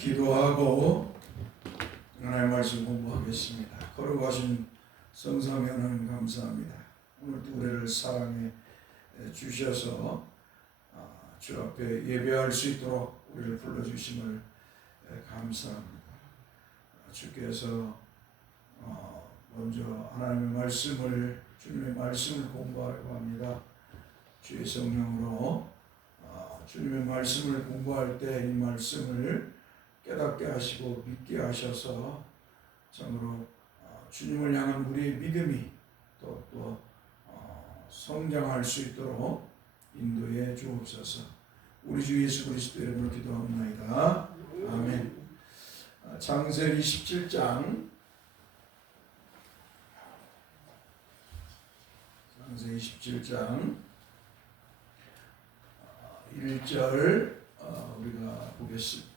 기도하고 하나님의 말씀 공부하겠습니다. 걸어가신 성삼위 하나님 감사합니다. 오늘도 우리를 사랑해 주셔서 아, 주 앞에 예배할 수 있도록 우리를 불러주심을 감사합니다. 주께서 어, 먼저 하나님의 말씀을 주님의 말씀을 공부하려고 합니다. 주의 성령으로 어, 주님의 말씀을 공부할 때 이 말씀을 깨닫게 하시고 믿게 하셔서 참으로 어, 주님을 향한 우리의 믿음이 또, 또 어, 성장할 수 있도록 인도해 주옵소서. 우리 주 예수 그리스도 이름으로 기도합니다. 아멘. 아, 창세기 17장 창세기 17장 1절 어, 우리가 보겠습니다.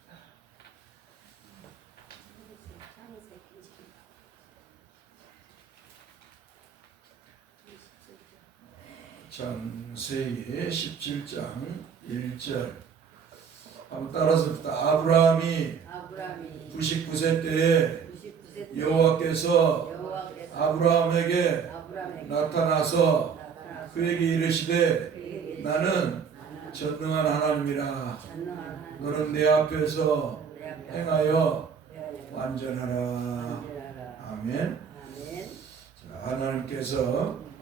창세기 17장 1절 한번 따라서 봅시다. 아브라함이 아브라함이 99세 때에 99세 여호와께서 여호와께서 아브라함에게 아브라함에게 나타나서 나타나서 그에게 이르시되 그에게 나는 전능한 하나님이라 전능한 너는 내 앞에서 내 행하여 행하여 완전하라. 완전하라. 아멘. 아멘. 자, 하나님께서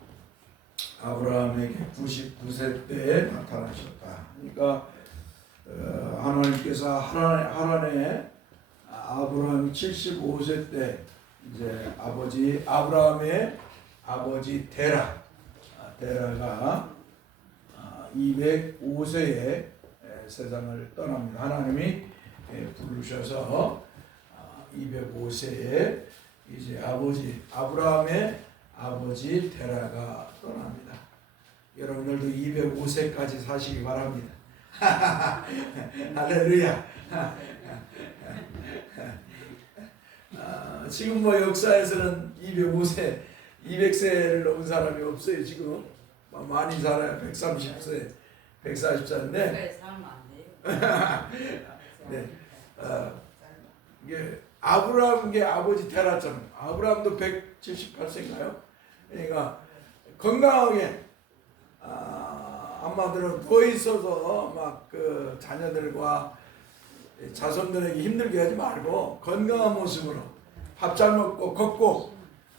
아브라함에게 99세 때에 나타나셨다. 그러니까 어, 하나님께서 하란, 하란에 아브라함이 75세 때 이제 아버지 아브라함의 아버지 테라 아, 테라가 205세에 세상을 떠납니다. 하나님이 에, 부르셔서 205세에 이제 아버지 아브라함의 아버지 테라가 떠납니다. 여러분들도 205세까지 사시기 바랍니다. 할렐루야. 아, 지금 뭐 역사에서는 205세, 200세를 넘은 사람이 없어요. 지금 뭐 많이 살아요. 130세, 140세인데 네. 네. 어, 이게 아브라함의 아버지 테라처럼 아브라함도 178세인가요? 그러니까 건강하게 아, 엄마들은 누워 있어서 막 그 자녀들과 자손들에게 힘들게 하지 말고 건강한 모습으로 밥 잘 먹고 걷고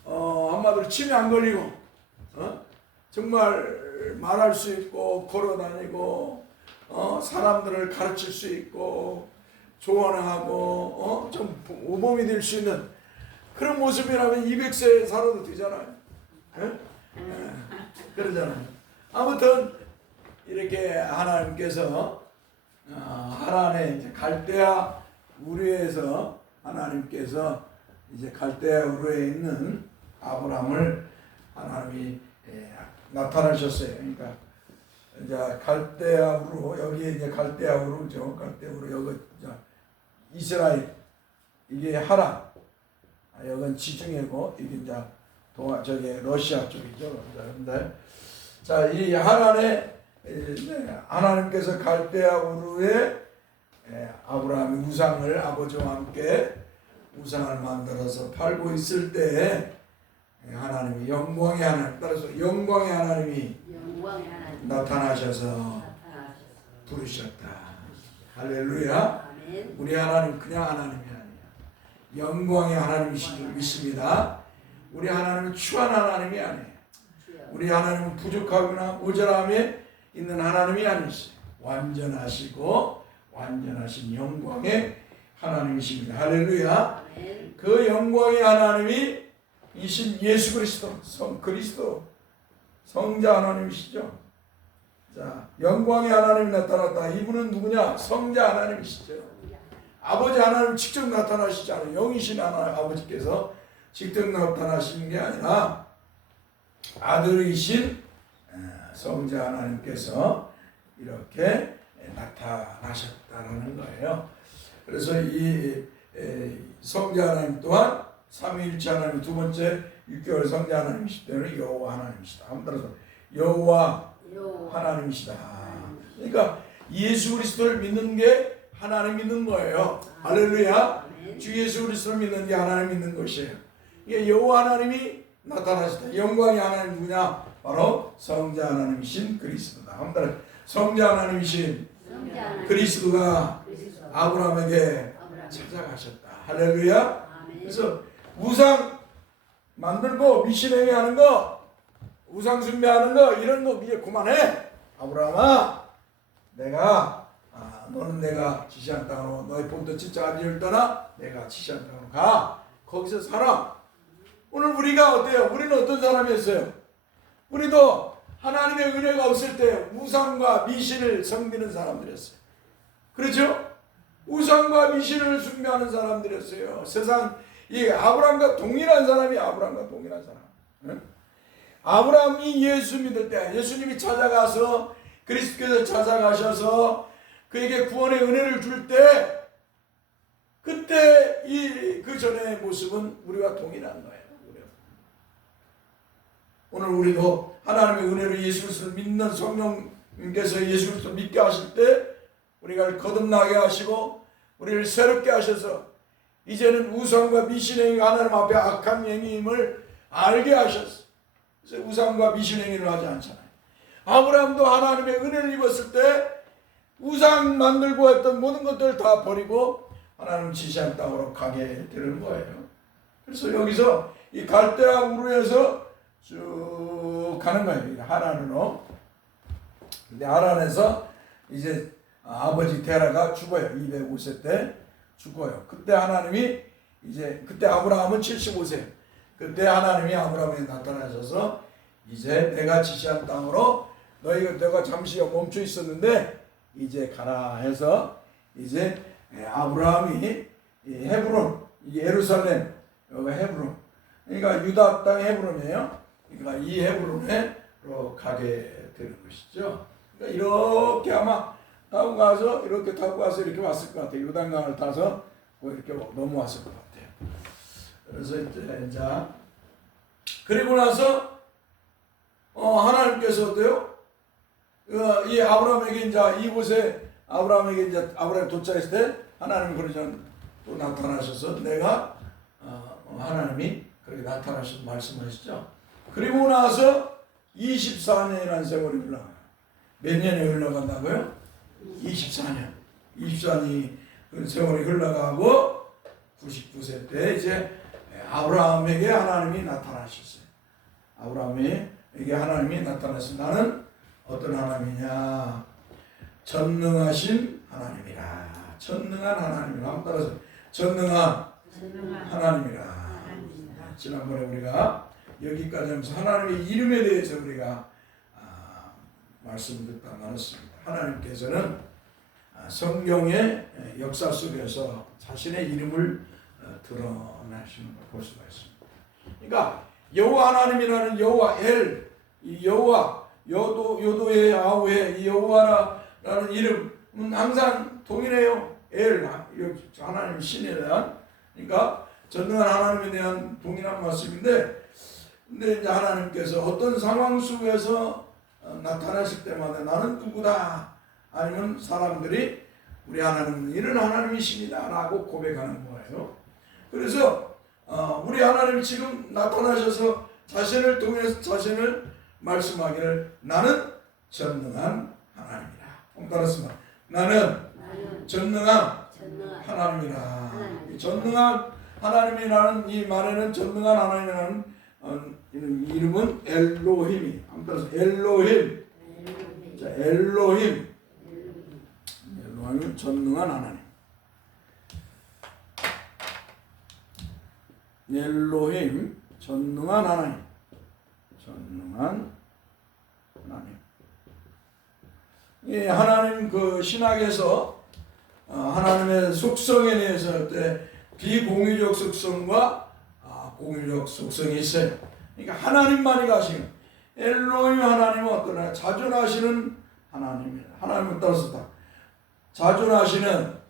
어, 엄마들 치매 안 걸리고 어? 정말 말할 수 있고 걸어 다니고 어, 사람들을 가르칠 수 있고 조언하고 어? 좀 오범이 될 수 있는 그런 모습이라면 200세 살아도 되잖아요. 그러잖아요. 아무튼 이렇게 하나님께서 어, 하란에 이제 갈대아 우르에서 하나님께서 이제 갈대아 우르에 있는 아브람을 하나님이 예, 나타나셨어요. 그러니까 이제 갈대아우로 여기 이제 갈대아우로죠. 갈대아우로 여기 이제 이스라엘 이게 하란 아, 여긴 지중해고 이게 이제 동아 저기 러시아 쪽이죠. 여러분들 자이 하란에 이제 하나님께서 갈대아 우르에 아브라함이 우상을 아버지와 함께 우상을 만들어서 팔고 있을 때 하나님이 영광의 하나님 따라서 영광의 하나님이 하나님 나타나셔서 부르셨다. 할렐루야. 우리 하나님 그냥 하나님이 아니야. 영광의 하나님이신 줄 믿습니다. 우리 하나님은 추한 하나님이 아니에요. 우리 하나님은 부족하거나 모자람에 있는 하나님이 아니시죠. 완전하시고 완전하신 영광의 하나님이십니다. 할렐루야. 그 영광의 하나님이 이신 예수 그리스도 성 그리스도 성자 하나님이시죠. 자, 영광의 하나님이 나타났다. 이분은 누구냐? 성자 하나님이시죠. 아버지 하나님 직접 나타나시지 않아요. 영이신 하나님 아버지께서 직접 나타나시는 게 아니라 아들이신 성자 하나님께서 이렇게 나타나셨다는 거예요. 그래서 이 성자 하나님 또한 삼위일체 하나님 두 번째 6개월 성자 하나님이시 때는 여호와 하나님이시다. 한번 따라서 여호와 요 하나님이시다. 그러니까 예수 그리스도를 믿는 게 하나님 믿는 거예요. 할렐루야. 주 예수 그리스도를 믿는 게 하나님 믿는 것이에요. 이게 여호와 하나님이 나타나시다. 영광이 하나님 누구냐? 바로 성자 하나님이신 그리스도다. 한번 성자 하나님이신. 그리스도가 그리스도. 아브라함에게 아브라함. 찾아가셨다. 할렐루야. 그래서 우상 만들고 미신행위 하는 거, 우상 숭배하는 거 이런 거 이제 그만해. 아브라함아, 내가 아, 너는 내가 지시한 땅으로 너의 본토 진짜 아비를 떠나 내가 지시한 땅으로 가. 거기서 살아. 오늘 우리가 어때요? 우리는 어떤 사람이었어요? 우리도 하나님의 은혜가 없을 때 우상과 미신을 섬기는 사람들이었어요. 그렇죠? 우상과 미신을 숭배하는 사람들이었어요. 세상 이 아브라함과 동일한 사람이 아브라함과 동일한 사람. 응? 아브라함이 예수 믿을 때 예수님이 찾아가서 그리스도께서 찾아가셔서 그에게 구원의 은혜를 줄 때 그때 이 그 전의 모습은 우리와 동일한 거예요. 오늘 우리도 하나님의 은혜로 예수 그리스도를 믿는 성령님께서 예수 그리스도를 믿게 하실 때 우리가 거듭나게 하시고 우리를 새롭게 하셔서 이제는 우상과 미신행위 하나님 앞에 악한 행위임을 알게 하셨어. 그래서 우상과 미신행위를 하지 않잖아요. 아브라함도 하나님의 은혜를 입었을 때 우상 만들고 했던 모든 것들을 다 버리고 하나님 지시한 땅으로 가게 되는 거예요. 그래서 여기서 이 갈대아 우르에서 쭉 가는 거예요. 하란으로. 근데 하란에서 이제 아버지 테라가 죽어요. 205세 때 죽어요. 그때 하나님이 이제 그때 아브라함은 75세. 그때 하나님이 아브라함에 나타나셔서 이제 내가 지시한 땅으로 너희가 내가 잠시 멈춰 있었는데 이제 가라 해서 이제 아브라함이 이 헤브론 이 예루살렘 헤브론 그러니까 유다 땅 헤브론이에요. 그러니까 이 헤브론에로 가게 되는 것이죠. 그러니까 이렇게 아마 타고 가서 이렇게 타고 가서 이렇게 왔을 것 같아요. 요단강을 타서 뭐 이렇게 넘어왔을 것 같아요. 그래서 이제 이제 그리고 나서 어 하나님께서 어때요? 어, 이 아브라함에게 이제 이곳에 아브라함에게 이제 아브라함 도착했을 때 하나님 그러죠 또 나타나셔서 내가 어, 하나님이 그렇게 나타나셔서 말씀하시죠. 그리고 나서 24년이라는 세월이 흘러가요. 몇 년이 흘러간다고요? 24년. 24년이 그 세월이 흘러가고 99세 때 이제 아브라함에게 하나님이 나타나셨어요. 아브라함에게 하나님이 나타나서 나는 어떤 하나님이냐? 전능하신 하나님이라. 전능한 하나님이라. 한번 따라서 전능한 전능한 하나님이라. 하나님이라. 지난번에 우리가 여기까지 하면서 하나님의 이름에 대해서 우리가 아, 말씀을 듣다 나눴습니다. 하나님께서는 아, 성경의 역사 속에서 자신의 이름을 어, 드러나시는 걸 볼 수가 있습니다. 그러니까 여호와 하나님이라는 여호와 엘, 이 여호와 여도 요도의 아우의 이 여호와라는 이름은 항상 동일해요. 엘 하나님 신에 대한 그러니까 전능한 하나님에 대한 동일한 말씀인데 근데 이제 하나님께서 어떤 상황 속에서 어, 나타나실 때마다 나는 누구다 아니면 사람들이 우리 하나님은 이런 하나님이십니다라고 고백하는 거예요. 그래서 어, 우리 하나님이 지금 나타나셔서 자신을 통해서 자신을 말씀하기를 나는 전능한. 한번 따라서 나는 나는 전능한 하나님이라. 하나님. 이 전능한 하나님이라는 이 말에는 전능한 하나님이라는 어, 이런 이름은 엘로힘이. 따라서 엘로힘. 자, 엘로힘. 엘로힘. 엘로힘은 전능한 하나님. 엘로힘 전능한 하나님. 전능한 하나님. 이 하나님 그 신학에서 어, 하나님의 속성에 대해서 할 때 비공유적 속성과 아, 공유적 속성이 있어요. 그러니까 하나님만이 가시는 엘로힘 하나님은 어떤 하나님? 자존하시는 하나님이에요. 하나님을 따라서 다 자존하시는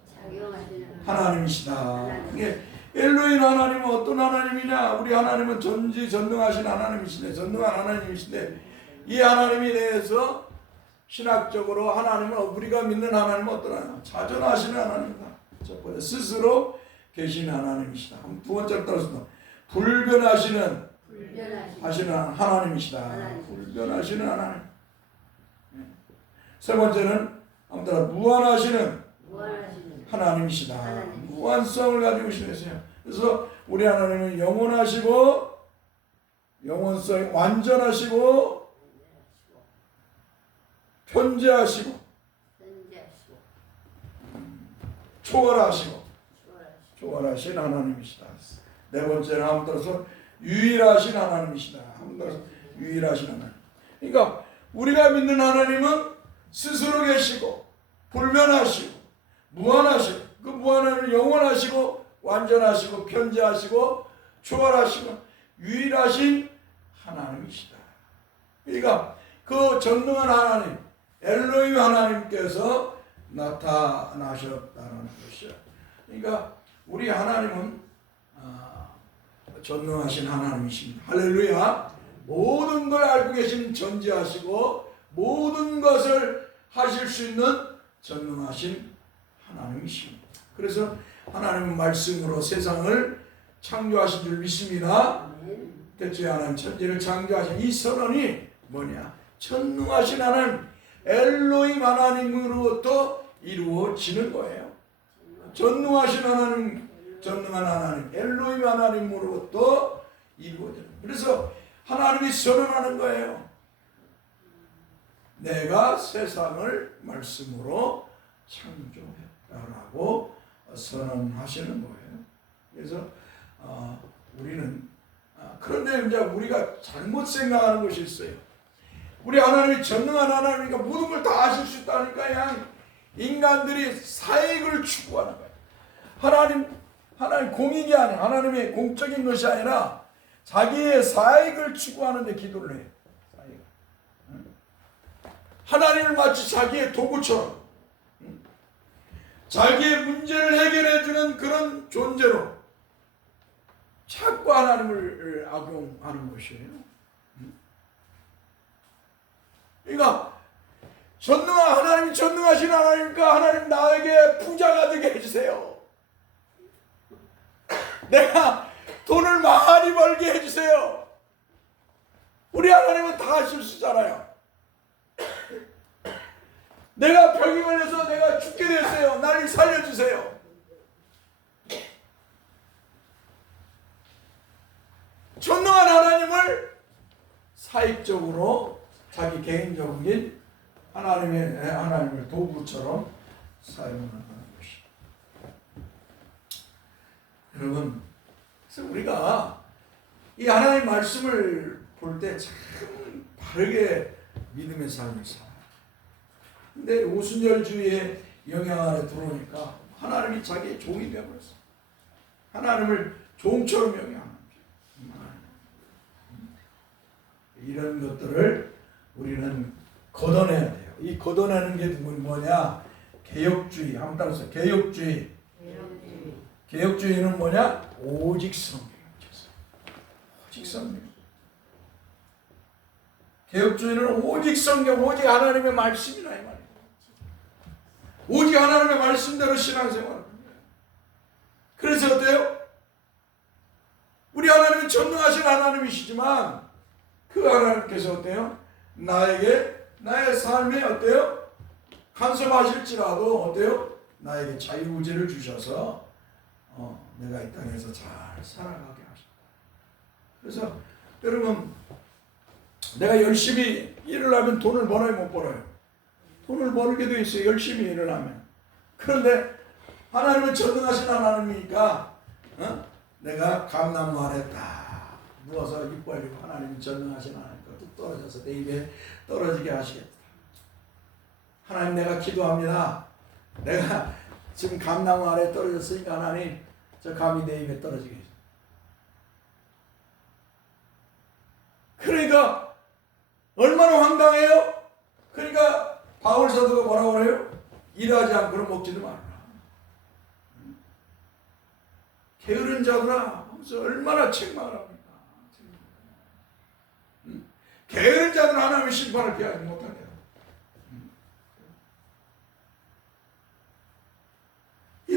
하나님이시다. 이게 엘로힘 하나님은 어떤 하나님이냐? 우리 하나님은 전지 전능하신 하나님이신데 전능한 하나님이신데 이 하나님에 대해서 신학적으로 하나님은 우리가 믿는 하나님은 어떠나요? 자존하시는 하나님이다. 첫 번째 스스로 계신 하나님이시다. 두 번째로 따라서 불변하시는 하시는 하나님이시다. 하나님. 불변하시는 하나님. 예. 세 번째는 아무튼 무한하시는 무한하시는 하나님이시다. 하나님. 무한성을 가지고 계세요. 그래서 우리 하나님은 영원하시고 영원성 완전하시고 편재하시고 초월하시고 초월하신 하나님이시다. 네 번째는 들어서 유일하신 하나님이시다. 들어서 유일하신 하나님. 그러니까 우리가 믿는 하나님은 스스로 계시고 불변하시고 무한하시고 그 무한은 영원하시고 완전하시고 편재하시고 초월하시고 유일하신 하나님이시다. 그러니까 그 전능한 하나님 엘로임 하나님께서 나타나셨다는 것이요. 그러니까 우리 하나님은 아, 전능하신 하나님이십니다. 할렐루야. 모든 걸 알고 계신 전지하시고 모든 것을 하실 수 있는 전능하신 하나님이십니다. 그래서 하나님은 말씀으로 세상을 창조하신 줄 믿습니다. 대체 하나님 천지를 창조하신 이 선언이 뭐냐? 전능하신 하나님 엘로임 하나님으로부터 이루어지는 거예요. 전능하신 하나님, 전능한 하나님, 엘로임 하나님으로부터 이루어지는. 그래서 하나님이 선언하는 거예요. 내가 세상을 말씀으로 창조했다라고 선언하시는 거예요. 그래서 어, 우리는 아, 그런데 이제 우리가 잘못 생각하는 것이 있어요. 우리 하나님이 전능한 하나님이니까 모든 걸 다 아실 수 있다니까 그냥 인간들이 사익을 추구하는 거예요. 하나님 하나님 공익이 아니라 하나님의 공적인 것이 아니라 자기의 사익을 추구하는데 기도를 해요. 하나님을 마치 자기의 도구처럼 응? 자기의 문제를 해결해 주는 그런 존재로 자꾸 하나님을 악용하는 것이에요. 그러니까 전능한 하나님이 전능하신 하나님이니까 하나님 나에게 부자가 되게 해주세요. 내가 돈을 많이 벌게 해주세요. 우리 하나님은 다 하실 수 있잖아요. 내가 병이 걸려서 내가 죽게 됐어요. 나를 살려주세요. 전능한 하나님을 사익적으로 자기 개인적인 하나님의 하나님을 도구처럼 사용하는 것이. 여러분, 그래서 우리가 이 하나님 말씀을 볼 때 참 바르게 믿음의 삶을 살아. 근데 오순절주의의 영향 아래 들어오니까 하나님이 자기의 종이 되어버렸어. 하나님을 종처럼 영향하는 이런 것들을 우리는 걷어내야 돼요. 이 걷어내는 게 뭐냐? 개혁주의. 한번 따라서 개혁주의. 개혁주의는 뭐냐? 오직 성경. 오직 성경. 개혁주의는 오직 성경, 오직 하나님의 말씀이라 이 말이에요. 오직 하나님의 말씀대로 신앙생활을 합니다. 그래서 어때요? 우리 하나님은 전능하신 하나님이시지만 그 하나님께서 어때요? 나에게 나의 삶에 어때요? 간섭하실지라도 어때요? 나에게 자유의지를 주셔서 어, 내가 이 땅에서 잘 살아가게 하셨다. 그래서 여러분 내가 열심히 일을 하면 돈을 벌어요 못 벌어요? 돈을 벌게 돼 있어요 열심히 일을 하면 그런데 하나님은 전능하신 하나님이니까 어? 내가 감나무 아래 딱 누워서 입 벌리고 하나님 전능하신 하나님 뚝 떨어져서 내 입에 떨어지게 하시겠다 하나님 내가 기도합니다 내가 지금 감나무 아래 떨어졌으니까 하나님 저 감이 내 입에 떨어지게 해주세요. 그러니까 얼마나 황당해요? 그러니까 바울 사도가 뭐라고 그래요? 일하지 않고는 먹지도 말라. 게으른 자들아 얼마나 책망을 합니까? 음? 게으른 자들은 하나님의 심판을 피하지 못하게. 음?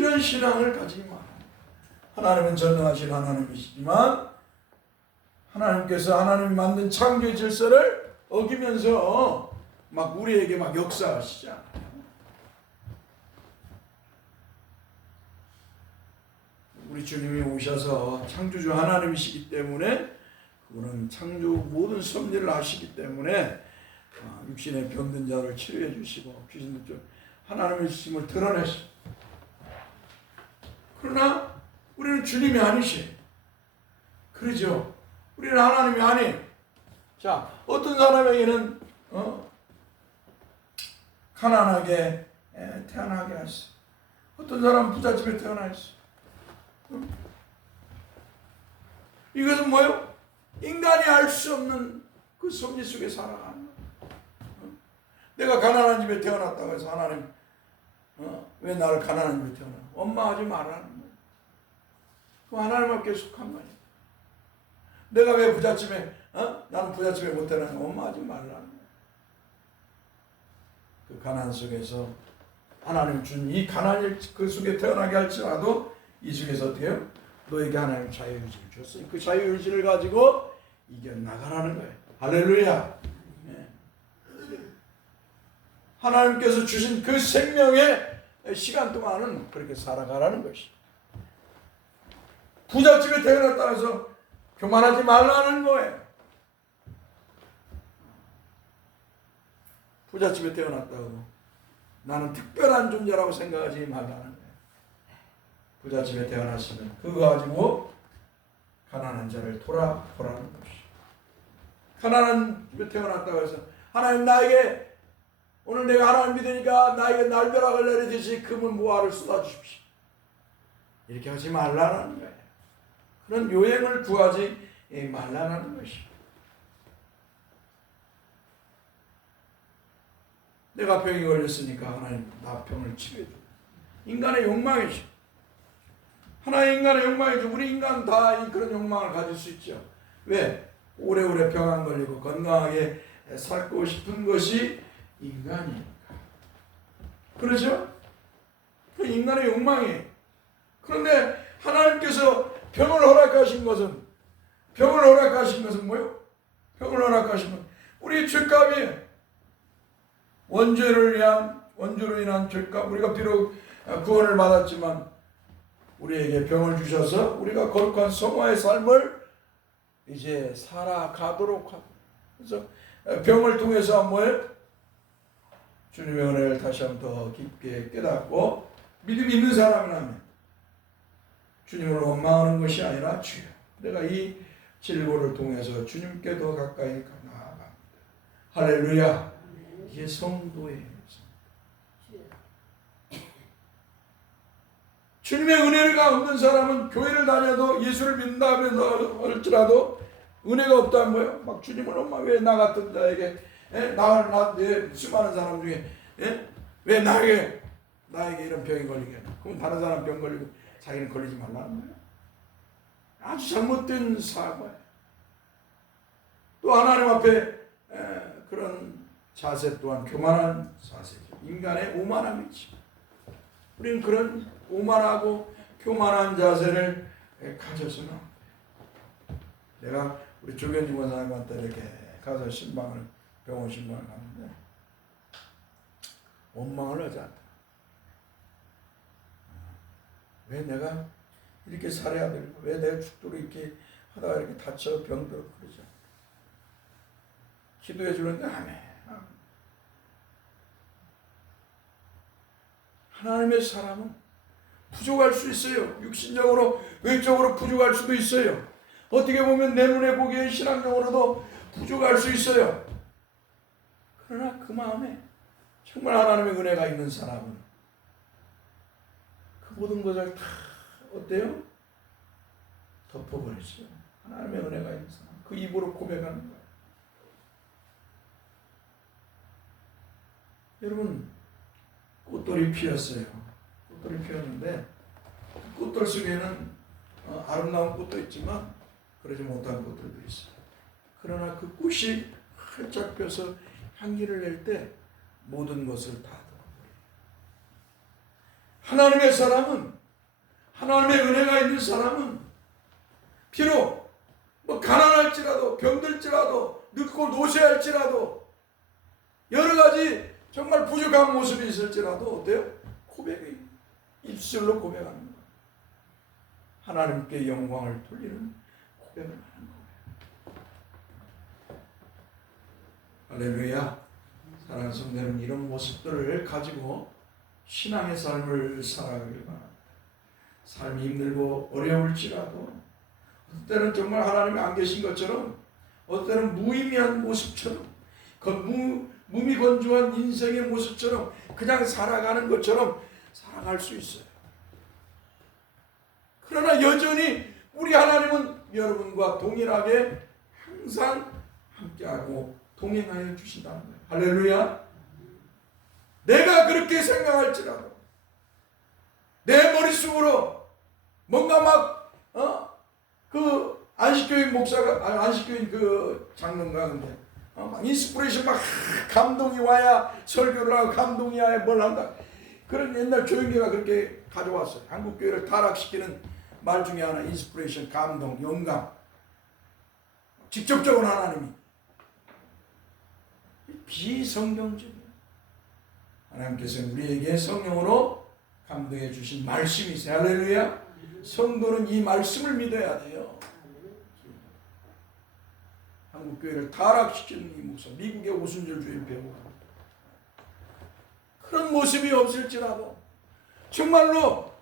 그런 신앙을 가지기 마. 하나님은 전능하신 하나님이시지만 하나님께서 하나님이 만든 창조의 질서를 어기면서 막 우리에게 막 역사하시잖아요. 우리 주님이 오셔서 창조주 하나님이시기 때문에 그분은 창조 모든 섭리를 아시기 때문에 아, 육신의 병든 자를 치료해 주시고 귀신들 좀 하나님의 힘을 드러내시. 그러나 우리는 주님이 아니시. 그러죠. 우리는 하나님이 아니. 자, 어떤 사람에게는 어? 가난하게 에, 태어나게 하시. 어떤 사람은 부잣집에 태어나 있어. 어? 이것은 뭐요? 인간이 알 수 없는 그 섭리 속에 살아가는? 내가 가난한 집에 태어났다고 해서 하나님 어? 왜 나를 가난한 집에 태어나? 엄마 하지 말라는 하나님께 속한 거야. 내가 왜 부잣집에 어? 나는 부잣집에 못 태어나는 엄마 하지 말라는 거야. 그 가난 속에서 하나님 준 이 가난을 그 속에 태어나게 할지라도 이 속에서 어떻게 해요? 너에게 하나님 자유의지를 줬어요. 그 자유의지를 가지고 이겨나가라는 거예요. 할렐루야. 예. 하나님께서 주신 그 생명의 시간 동안은 그렇게 살아가라는 것이. 부잣집에 태어났다 해서 교만하지 말라는 거예요. 부잣집에 태어났다고 나는 특별한 존재라고 생각하지 말라는 거예요. 부잣집에 태어났으면 그거 가지고 가난한 자를 돌아보라는 것이. 가난한 집에 태어났다고 해서 하나님 나에게 오늘 내가 하나님 믿으니까 나에게 날벼락을 내리듯이 금은 무화를 쏟아주십시오. 이렇게 하지 말라는 거예요. 그런 요행을 구하지 말라는 것이. 내가 병이 걸렸으니까 하나님 나 병을 치료해 줘. 인간의 욕망이죠. 하나의 인간의 욕망이죠. 우리 인간 다 그런 욕망을 가질 수 있죠. 왜? 오래오래 병 안 걸리고 건강하게 살고 싶은 것이 인간이니까. 그렇죠? 그 인간의 욕망이에요. 그런데 하나님께서 병을 허락하신 것은 병을 허락하신 것은 뭐요? 병을 허락하신 것 우리 죄값이에요. 원죄를 위한 원죄로 인한 죄값 우리가 비록 구원을 받았지만 우리에게 병을 주셔서 우리가 거룩한 성화의 삶을 이제 살아가도록 하고 그래서 병을 통해서 뭐예요? 주님의 은혜를 다시 한번 더 깊게 깨닫고 믿음 있는 사람이라면 주님을 원망하는 것이 아니라 주여 내가 이 질고를 통해서 주님께 더 가까이 나아갑니다. 할렐루야 이게 성도예요. 주님의 은혜가 없는 사람은 교회를 다녀도 예수를 믿는다 할지라도 은혜가 없다는 거예요. 막 주님을 엄마 왜 나 같은 자에게 에? 나, 나, 내 수많은 사람 중에 에? 왜 나에게 나에게 이런 병이 걸리게 그럼 다른 사람 병 걸리고 자기는 걸리지 말라는 거예요. 아주 잘못된 사고예요. 또 하나님 앞에 에, 그런 자세 또한 교만한 자세죠. 인간의 오만함이지. 우리는 그런 오만하고 교만한 자세를 가져서는. 내가 우리 조견지 원사님한테 이렇게 가서 신방을 병원 신방을 갔는데 원망을 하지 않다. 왜 내가 이렇게 살아야 되고 왜 내가 죽도록 이렇게 하다가 이렇게 다쳐 병들어 않다. 기도해 주는데 아멘. 하나님의 사람은 부족할 수 있어요. 육신적으로, 외적으로 부족할 수도 있어요. 어떻게 보면 내 눈에 보기에 신앙적으로도 부족할 수 있어요. 그러나 그 마음에 정말 하나님의 은혜가 있는 사람은 그 모든 것을 다 어때요? 덮어버리죠. 하나님의 은혜가 있는. 그 입으로 고백하는 거예요. 여러분, 꽃돌이 피었어요. 꽃돌이 피었는데 그 꽃돌 속에는 어, 아름다운 꽃도 있지만 그러지 못한 꽃들도 있어요. 그러나 그 꽃이 활짝 펴서 향기를 낼 때 모든 것을 다. 하나님의 사람은 하나님의 은혜가 있는 사람은 비록 뭐 가난할지라도 병들지라도 늙고 노쇠할지라도 여러 가지 정말 부족한 모습이 있을지라도 어때요? 고백이 입술로 고백하는 거예요. 하나님께 영광을 돌리는 고백을 하는 거예요. 할렐루야. 사랑하는 성도는 이런 모습들을 가지고 신앙의 삶을 살아가길 바랍니다. 삶이 힘들고 어려울지라도 때는 정말 하나님이 안 계신 것처럼 어떤 때는 무의미한 모습처럼 그 무, 무미건조한 인생의 모습처럼 그냥 살아가는 것처럼 살아갈 수 있어요. 그러나 여전히 우리 하나님은 여러분과 동일하게 항상 함께하고 동행하여 주신다는 거예요. 할렐루야. 내가 그렇게 생각할지라도 내 머릿속으로 뭔가 막 어? 그 안식교인 목사가 아니 안식교인 그 장로인가 근데 어? 막 인스피레이션 막 감동이 와야 설교를 하고 감동이 와야 뭘 한다 그런 옛날 조영기가 그렇게 가져왔어요 한국 교회를 타락시키는 말 중에 하나 인스피레이션 감동 영감 직접적으로 하나님이 비성경적이에요 하나님께서 우리에게 성령으로 감동해 주신 말씀이 있어요 할렐루야 성도는 이 말씀을 믿어야 돼요. 한국 교회를 타락시키는 이 목사, 미국의 오순절 주의 배우가 그런 모습이 없을지라도 정말로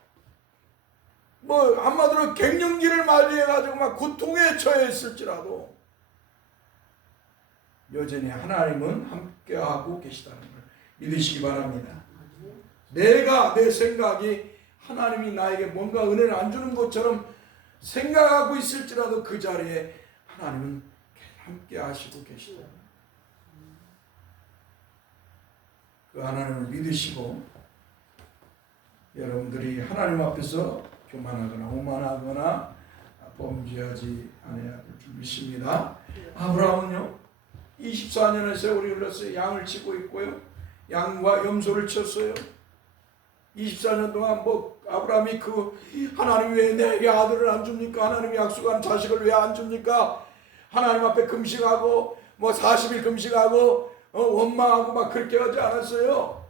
뭐 한마디로 갱년기를 맞이해가지고 막 고통에 처해 있을지라도 여전히 하나님은 함께하고 계시다는 걸 믿으시기 바랍니다. 내가 내 생각이 하나님이 나에게 뭔가 은혜를 안 주는 것처럼 생각하고 있을지라도 그 자리에 하나님은 함께 하시고 계시다. 그 하나님을 믿으시고 여러분들이 하나님 앞에서 교만하거나 오만하거나 범죄하지 않아야 될줄 믿습니다. 아브라함은요 24년의 세월이 흘렀어요. 양을 치고 있고요. 양과 염소를 쳤어요. 24년 동안 뭐 아브라함이 그 하나님 왜 내게 아들을 안 줍니까? 하나님이 약속한 자식을 왜 안 줍니까? 하나님 앞에 금식하고 뭐 40일 금식하고 어, 원망하고 막 그렇게 하지 않았어요.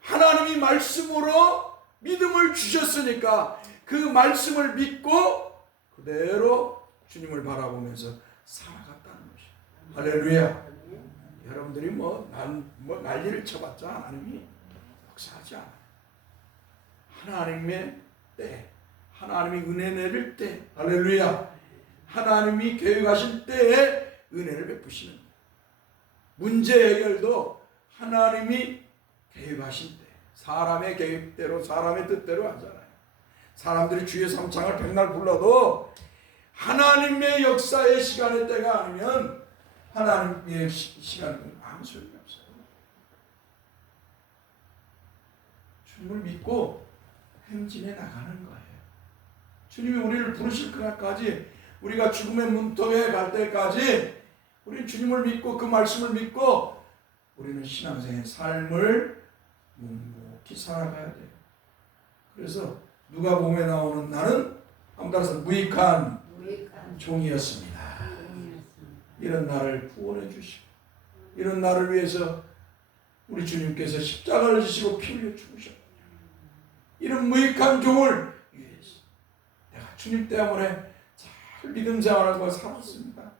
하나님이 말씀으로 믿음을 주셨으니까 그 말씀을 믿고 그대로 주님을 바라보면서 살아갔다는 것이에요. 할렐루야. 여러분들이 뭐, 난, 뭐 난리를 쳐봤자 하나님이 역사하지 않아요. 하나님의 때, 하나님이 은혜 내릴 때, 할렐루야. 하나님이 계획하신 때에 은혜를 베푸시는. 문제 해결도 하나님이 계획하신 때, 사람의 계획대로, 사람의 뜻대로 하잖아요. 사람들이 주의 삼창을 백날 불러도 하나님의 역사의 시간의 때가 아니면 하나님의 시, 시간은 아무 소용이 없어요. 주님을 믿고 행진해 나가는 거예요. 주님이 우리를 부르실 그날까지 우리가 죽음의 문턱에 갈 때까지 우리 주님을 믿고 그 말씀을 믿고 우리는 신앙생의 삶을 묵묵히 살아가야 돼요. 그래서 누가 보에 나오는 나는 한번 따라서 무익한 무익한. 종이었습니다. 이런 나를 구원해 주시고 이런 나를 위해서 우리 주님께서 십자가를 지시고 피 흘려 죽으셨군요. 이런 무익한 종을 위해서 내가 주님 때문에 잘 믿음 생활하고 살았습니다.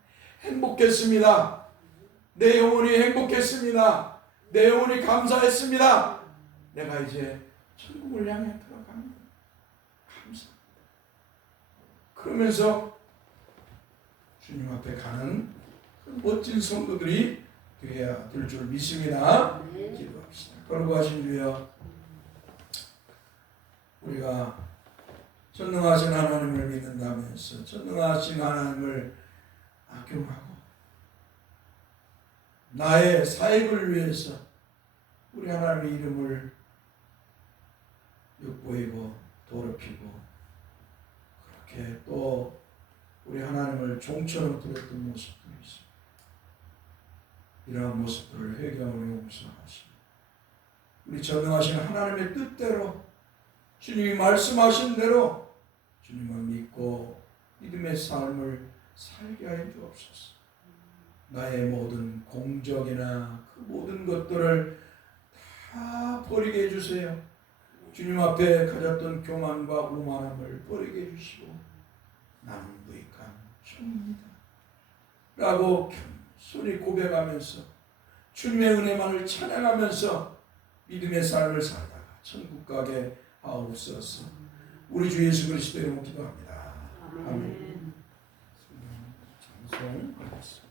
행복했습니다. 내 영혼이 행복했습니다. 내 영혼이 감사했습니다. 내가 이제 천국을 향해 들어갑니다. 감사합니다. 그러면서 주님 앞에 가는 그 멋진 성도들이 되어야 될 줄 믿습니다. 네. 기도합시다. 걸어가신 주여 우리가 전능하신 하나님을 믿는다면서 전능하신 하나님을 악용하고 나의 사익을 위해서 우리 하나님의 이름을 욕보이고 더럽히고 그렇게 또 우리 하나님을 종처럼 부렸던 모습들이 있습니다. 이러한 모습들을 회개하며 용서하시고 우리 전능하신 하나님의 뜻대로 주님이 말씀하신 대로 주님을 믿고 믿음의 삶을 살게 하여 주옵소서. 나의 모든 공적이나 그 모든 것들을 다 버리게 해주세요. 주님 앞에 가졌던 교만과 오만함을 버리게 해주시고 나는 무익한 종입니다. 라고 겸손히 고백하면서 주님의 은혜만을 찬양하면서 믿음의 삶을 살다가 천국 가게 하옵소서. 우리 주 예수 그리스도 이름으로 기도합니다. 아멘. 하겠습니다.